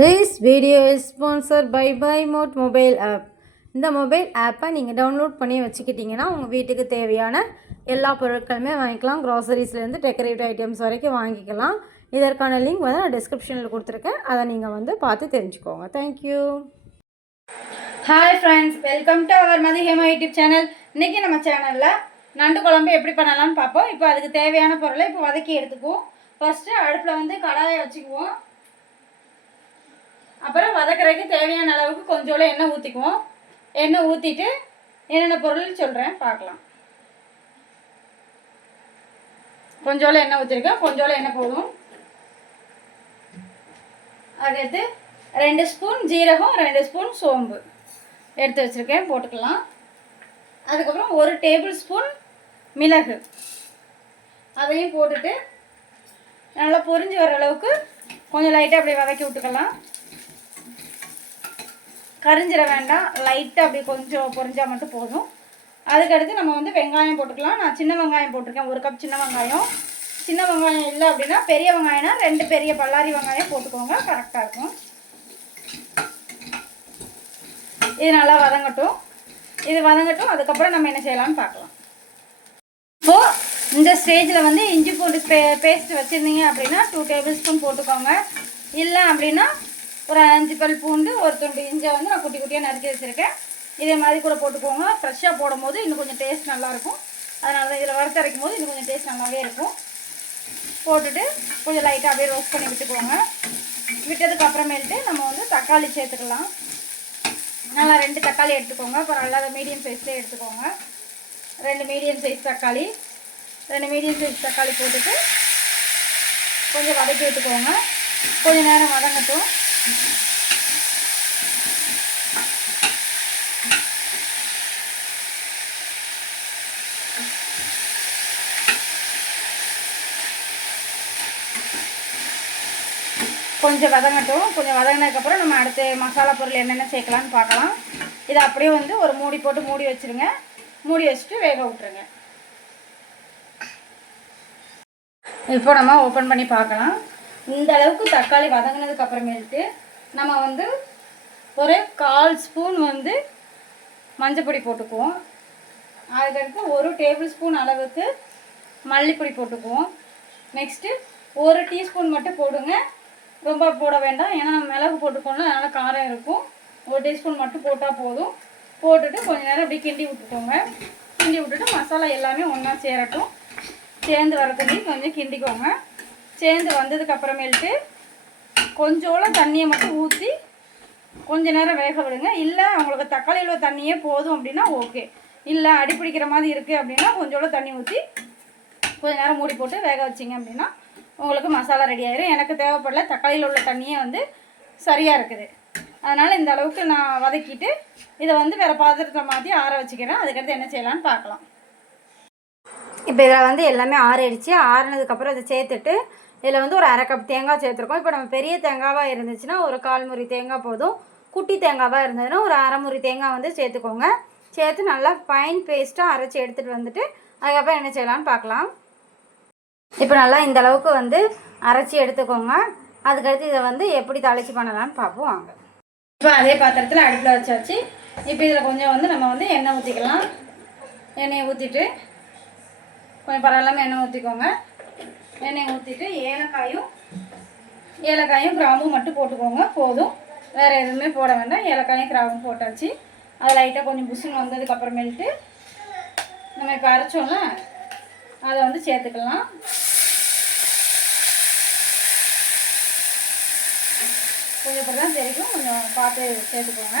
This video is sponsored by BuyMode mobile app. இந்த mobile ஆப்பை நீங்கள் டவுன்லோட் பண்ணி வச்சுக்கிட்டிங்கன்னா உங்கள் வீட்டுக்கு தேவையான எல்லா பொருட்களுமே வாங்கிக்கலாம். க்ராசரிஸ்லேருந்து டெக்கரேட்டிவ் ஐட்டம்ஸ் வரைக்கும் வாங்கிக்கலாம். இதற்கான லிங்க் வந்து நான் டிஸ்கிரிப்ஷனில் கொடுத்துருக்கேன். அதை நீங்கள் வந்து பார்த்து தெரிஞ்சுக்கோங்க. Thank you. Hi friends, welcome to our Mathi Hema YouTube channel. இன்றைக்கி நம்ம சேனலில் நண்டு குழம்பு எப்படி பண்ணலான்னு பார்ப்போம். இப்போ அதுக்கு தேவையான பொருளை இப்போ வதக்கி எடுத்துக்குவோம். ஃபஸ்ட்டு அடுப்பில் வந்து கடாயை வச்சுக்குவோம். அப்புறம் வதக்கிறதுக்கு தேவையான அளவுக்கு கொஞ்சோண்டு எண்ணெய் ஊற்றிக்குவோம். எண்ணெய் ஊற்றிட்டு என்னென்ன பொருள் சொல்கிறேன் பார்க்கலாம். கொஞ்சோண்டு எண்ணெய் ஊற்றிருக்கேன், கொஞ்சோண்டு எண்ணெய் போதும். அடுத்து 2 ஸ்பூன் ஜீரகம், 2 ஸ்பூன் சோம்பு எடுத்து வச்சுருக்கேன், போட்டுக்கலாம். அதுக்கப்புறம் 1 டேபிள் ஸ்பூன் மிளகு, அதையும் போட்டுட்டு நல்லா பொரிஞ்சு வர அளவுக்கு கொஞ்சம் லைட்டாக அப்படி வதக்கி விட்டுக்கலாம். கரிஞ்சிட வேண்டாம், லைட்டாக அப்படி கொஞ்சம் பொரிஞ்சால் மட்டும் போதும். அதுக்கடுத்து நம்ம வந்து வெங்காயம் போட்டுக்கலாம். நான் சின்ன வெங்காயம் போட்டிருக்கேன், 1 கப் சின்ன வெங்காயம். சின்ன வெங்காயம் இல்லை அப்படின்னா பெரிய வெங்காயம்னா 2 பெரிய பல்லாரி வெங்காயம் போட்டுக்கோங்க, கரெக்டாக இருக்கும். இது நல்லா வதங்கட்டும். இது வதங்கட்டும், அதுக்கப்புறம் நம்ம என்ன செய்யலாம்னு பார்க்கலாம். இப்போது இந்த ஸ்டேஜில் வந்து இஞ்சி பூண்டு பேஸ்ட் வச்சுருந்தீங்க அப்படின்னா 2 டேபிள் ஸ்பூன் போட்டுக்கோங்க. இல்லை அப்படின்னா ஒரு 5 பல் பூண்டு, ஒரு துண்டு இஞ்சி வந்து நான் குட்டி குட்டியாக நறுக்கி வச்சுருக்கேன். இதே மாதிரி கூட போட்டுக்கோங்க. ஃப்ரெஷ்ஷாக போடும் போது இன்னும் கொஞ்சம் டேஸ்ட் நல்லாயிருக்கும். அதனால தான் இதில் வறுத்தரைக்கும் போது இன்னும் கொஞ்சம் டேஸ்ட் நல்லாவே இருக்கும். போட்டுட்டு கொஞ்சம் லைட்டாக அப்படியே ரோஸ்ட் பண்ணி விட்டுக்கோங்க. விட்டதுக்கு அப்புறமேட்டு நம்ம வந்து தக்காளி சேர்த்துக்கலாம். நல்லா 2 தக்காளி எடுத்துக்கோங்க. அப்புறம் நல்லா மீடியம் சைஸ்லேயே எடுத்துக்கோங்க. 2 மீடியம் சைஸ் தக்காளி, 2 மீடியம் சைஸ் தக்காளி போட்டுட்டு கொஞ்சம் வதக்கி விட்டுக்கோங்க. கொஞ்சம் நேரம் வதங்கட்டும். கொஞ்சம் வதங்கட்டும். கொஞ்சம் வதங்கினதுக்கப்புறம் நம்ம அடுத்து மசாலா பொருள் என்னென்ன சேர்க்கலான்னு பார்க்கலாம். இதை அப்படியே வந்து ஒரு மூடி போட்டு மூடி வச்சுருங்க. மூடி வச்சுட்டு வேக விட்டுருங்க. இப்போ நம்ம ஓப்பன் பண்ணி பார்க்கலாம். இந்த அளவுக்கு தக்காளி வதங்கினதுக்கு அப்புறமேட்டு நம்ம வந்து ஒரு 1/4 ஸ்பூன் வந்து மஞ்சப்பொடி போட்டுக்குவோம். அதுக்கடுத்து 1 டேபிள் ஸ்பூன் அளவுக்கு மல்லிப்பொடி போட்டுக்குவோம். நெக்ஸ்ட்டு 1 டீஸ்பூன் மட்டும் போடுங்க, ரொம்ப போட வேண்டாம். ஏன்னா நம்ம மிளகு போட்டுக்கோங்க, அதனால் காரம் இருக்கும். 1 டீஸ்பூன் மட்டும் போட்டால் போதும். போட்டுட்டு கொஞ்சம் நேரம் அப்படியே கிண்டி விட்டுக்கோங்க. கிண்டி விட்டுட்டு மசாலா எல்லாமே ஒன்றா சேரட்டும். சேர்ந்து வரதுக்கு கொஞ்சம் கிண்டிக்கோங்க. சேர்ந்து வந்ததுக்கு அப்புறமேட்டு கொஞ்சோள தண்ணியை மட்டும் ஊற்றி கொஞ்ச நேரம் வேக விடுங்க. இல்லை உங்களுக்கு தக்காளியில் தண்ணியே போதும் அப்படின்னா ஓகே. இல்லை அடிப்பிடிக்கிற மாதிரி இருக்குது அப்படின்னா கொஞ்சோள தண்ணி ஊற்றி கொஞ்சம் நேரம் மூடி போட்டு வேக வச்சிங்க அப்படின்னா உங்களுக்கு மசாலா ரெடி ஆயிடும். எனக்கு தேவைப்படல, தக்காளியில் உள்ள தண்ணியே வந்து சரியாக இருக்குது. அதனால் இந்த அளவுக்கு நான் வதக்கிட்டு இதை வந்து வேறு பாத்திரத்தில் மாற்றி ஆற வச்சுக்கிறேன். அதுக்கடுத்து என்ன செய்யலான்னு பார்க்கலாம். இப்போ இதில் வந்து எல்லாமே ஆறிடுச்சு. ஆறினதுக்கப்புறம் இதை சேர்த்துட்டு இதில் வந்து ஒரு 1/2 கப் தேங்காய் சேர்த்துருக்கோம். இப்போ நம்ம பெரிய தேங்காவாக இருந்துச்சுன்னா ஒரு 1/4 முறி தேங்காய் போதும். குட்டி தேங்காவாக இருந்ததுன்னா ஒரு 1/2 முறி தேங்காய் வந்து சேர்த்துக்கோங்க. சேர்த்து நல்லா ஃபைன் பேஸ்ட்டாக அரைச்சி எடுத்துகிட்டு வந்துட்டு அதுக்கப்புறம் என்ன செய்யலான்னு பார்க்கலாம். இப்போ நல்லா இந்த அளவுக்கு வந்து அரைச்சி எடுத்துக்கோங்க. அதுக்கடுத்து இதை வந்து எப்படி தாளித்து பண்ணலான்னு பார்ப்போம் வாங்க. இப்போ அதே பாத்திரத்தில் அடுப்பில் வச்சாச்சு. இப்போ இதில் கொஞ்சம் வந்து நம்ம வந்து எண்ணெய் ஊற்றிக்கலாம். எண்ணெயை ஊற்றிட்டு கொஞ்சம் பரவாயில்லாமல் எண்ணெய் ஊற்றிக்கோங்க. எண்ணெய் ஊற்றிட்டு ஏலக்காயும் கிராம்பும் மட்டும் போட்டுக்கோங்க, போதும். வேறு எதுவுமே போட வேண்டாம். ஏலக்காயும் கிராம்பும் போட்டாச்சு. அது லைட்டாக கொஞ்சம் புசுன்னு வந்ததுக்கு அப்புறமேட்டு நம்ம இப்போ அரைச்சோம்ல அதை வந்து சேர்த்துக்கலாம். கொஞ்சம் இப்போ தான் தெரிக்கும், கொஞ்சம் பார்த்து சேர்த்துக்கோங்க.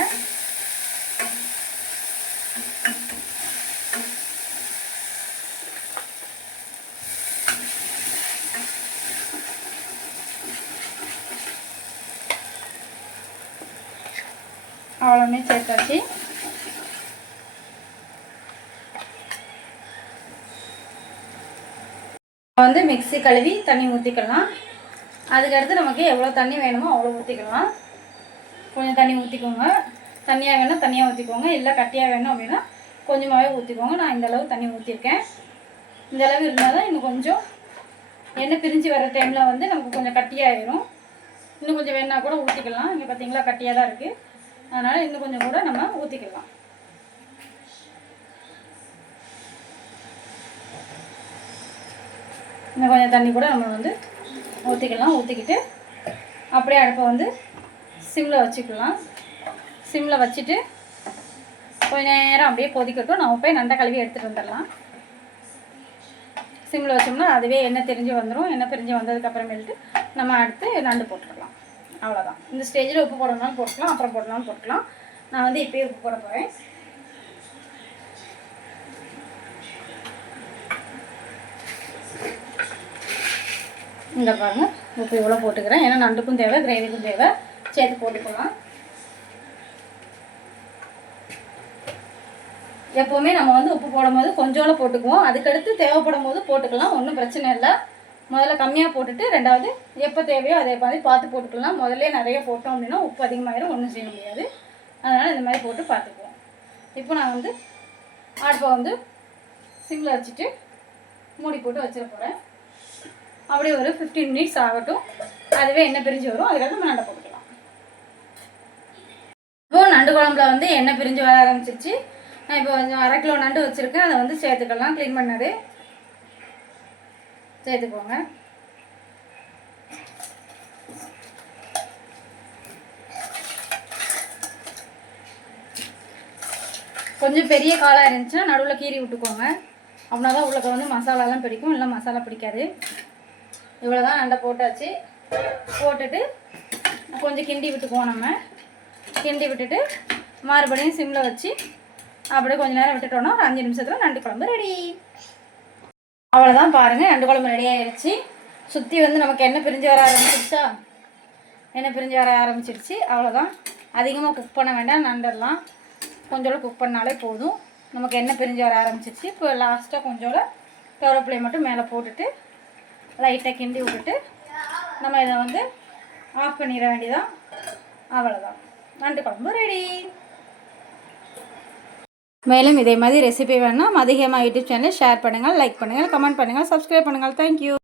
அவ்வளோமே சேர்த்தாச்சு. வந்து மிக்ஸி கழுவி தண்ணி ஊற்றிக்கலாம். அதுக்கடுத்து நமக்கு எவ்வளோ தண்ணி வேணுமோ அவ்வளோ ஊற்றிக்கலாம். கொஞ்சம் தண்ணி ஊற்றிக்கோங்க. தண்ணியாக வேணால் தண்ணியாக ஊற்றிக்கோங்க, இல்லை கட்டியாக வேணும் அப்படின்னா கொஞ்சமாகவே ஊற்றிக்கோங்க. நான் இந்த அளவு தண்ணி ஊற்றிருக்கேன். இந்த அளவு இருந்தால் தான் இன்னும் கொஞ்சம் எண்ணெய் பிரிஞ்சு வர டைமில் வந்து நமக்கு கொஞ்சம் கட்டியாகிடும். இன்னும் கொஞ்சம் வேணா கூட ஊற்றிக்கலாம். இங்கே பார்த்தீங்களா கட்டியாக தான் இருக்குது, அதனால் இன்னும் கொஞ்சம் கூட நம்ம ஊற்றிக்கலாம். இன்னும் கொஞ்சம் தண்ணி கூட நம்ம வந்து ஊற்றிக்கலாம். ஊற்றிக்கிட்டு அப்படியே அடுப்பை வந்து சிம்மில் வச்சுக்கலாம். சிம்மில் வச்சுட்டு கொஞ்ச நேரம் அப்படியே கொதிக்கட்டும். நம்ம போய் நண்டை கழுவி எடுத்துகிட்டு வந்துடலாம். சிம்மில் வச்சோம்னா அதுவே எண்ணெய் தெரிஞ்சு வந்துடும். எண்ணெய் பிரிஞ்சு வந்ததுக்கப்புறமேட்டு நம்ம அடுத்து நண்டு போட்டுக்கலாம். அவ்வளோதான். இந்த ஸ்டேஜில் உப்பு போடணும்னாலும் போட்டுக்கலாம், அப்புறம் போடணும்னாலும் போட்டுக்கலாம். நான் வந்து இப்போயே உப்பு போட போகிறேன். இந்த பாருங்க, உப்பு இவ்வளோ போட்டுக்கிறேன். ஏன்னா நண்டுக்கும் தேவை, கிரேவிக்கும் தேவை, சேர்த்து போட்டுக்கலாம். எப்போவுமே நம்ம வந்து உப்பு போடும்போது கொஞ்சோண்டு போட்டுக்குவோம். அதுக்கடுத்து தேவைப்படும் போது போட்டுக்கலாம், ஒன்றும் பிரச்சனை இல்லை. முதல்ல கம்மியாக போட்டுட்டு ரெண்டாவது எப்போ தேவையோ அதே மாதிரி பார்த்து போட்டுக்கலாம். முதல்ல நிறைய போட்டோம் அப்படின்னா உப்பு அதிகமாகிடும், ஒன்றும் செய்ய முடியாது. அதனால் இந்த மாதிரி போட்டு பார்த்துக்குவோம். இப்போ நான் வந்து அடுப்பை வந்து சிம்மில் வச்சுட்டு மூடி போட்டு வச்சிட போகிறேன். அப்படியே ஒரு 15 மினிட்ஸ் ஆகட்டும். அதுவே எண்ணெய் பிரிஞ்சு வரும். அதுக்கடுத்து நம்ம நண்டை போட்டுக்கலாம். இப்போது நண்டு குழம்புல வந்து எண்ணெய் பிரிஞ்சு வர ஆரம்பிச்சிருச்சு. நான் இப்போ கொஞ்சம் 1/2 கிலோ நண்டு வச்சுருக்கேன். அதை வந்து சேர்த்துக்கலாம். க்ளீன் பண்ணது சேர்த்துக்கோங்க. கொஞ்சம் பெரிய காலாக இருந்துச்சுன்னா நடுவில் கீறி விட்டுக்கோங்க. அப்படின்னா தான் உள்ளே வந்து மசாலாலாம் பிடிக்கும், இல்லை மசாலா பிடிக்காது. இவ்வளோ தான் நண்டை போட்டாச்சு. போட்டுட்டு கொஞ்சம் கிண்டி விட்டுக்குவோம். நம்ம கிண்டி விட்டுட்டு மறுபடியும் சிம்மில் வச்சு அப்படியே கொஞ்சம் நேரம் விட்டுட்டோன்னா ஒரு 5 நிமிஷத்தில் நண்டு குழம்பு ரெடி. அவ்வளோதான் பாருங்கள், நண்டு குழம்பு ரெடி ஆகிடுச்சு. சுற்றி வந்து நமக்கு எண்ணெய் பிரிஞ்சு வர ஆரம்பிச்சிருச்சா? எண்ணெய் பிரிஞ்சு வர ஆரம்பிச்சிருச்சு. அவ்வளோதான். அதிகமாக குக் பண்ண வேண்டாம். நண்டெல்லாம் கொஞ்சோட குக் பண்ணாலே போதும். நமக்கு எண்ணெய் பிரிஞ்சு வர ஆரம்பிச்சிருச்சு. இப்போ லாஸ்ட்டாக கொஞ்சோட கருவேப்பிலையை மட்டும் மேலே போட்டுட்டு லைட்டாக கிண்டி விட்டுட்டு நம்ம இதை வந்து ஆஃப் பண்ணிட வேண்டியதான். அவ்வளோதான், நண்டு குழம்பு ரெடி. மேலும் இதே மாதிரி ரெசிபி வேணால் மதிகமா யூடியூப் சேனல் ஷேர் பண்ணுங்கள், லைக் பண்ணுங்கள், கமெண்ட் பண்ணுங்கள், சப்ஸ்கிரைப் பண்ணுங்கள். தேங்க்யூ.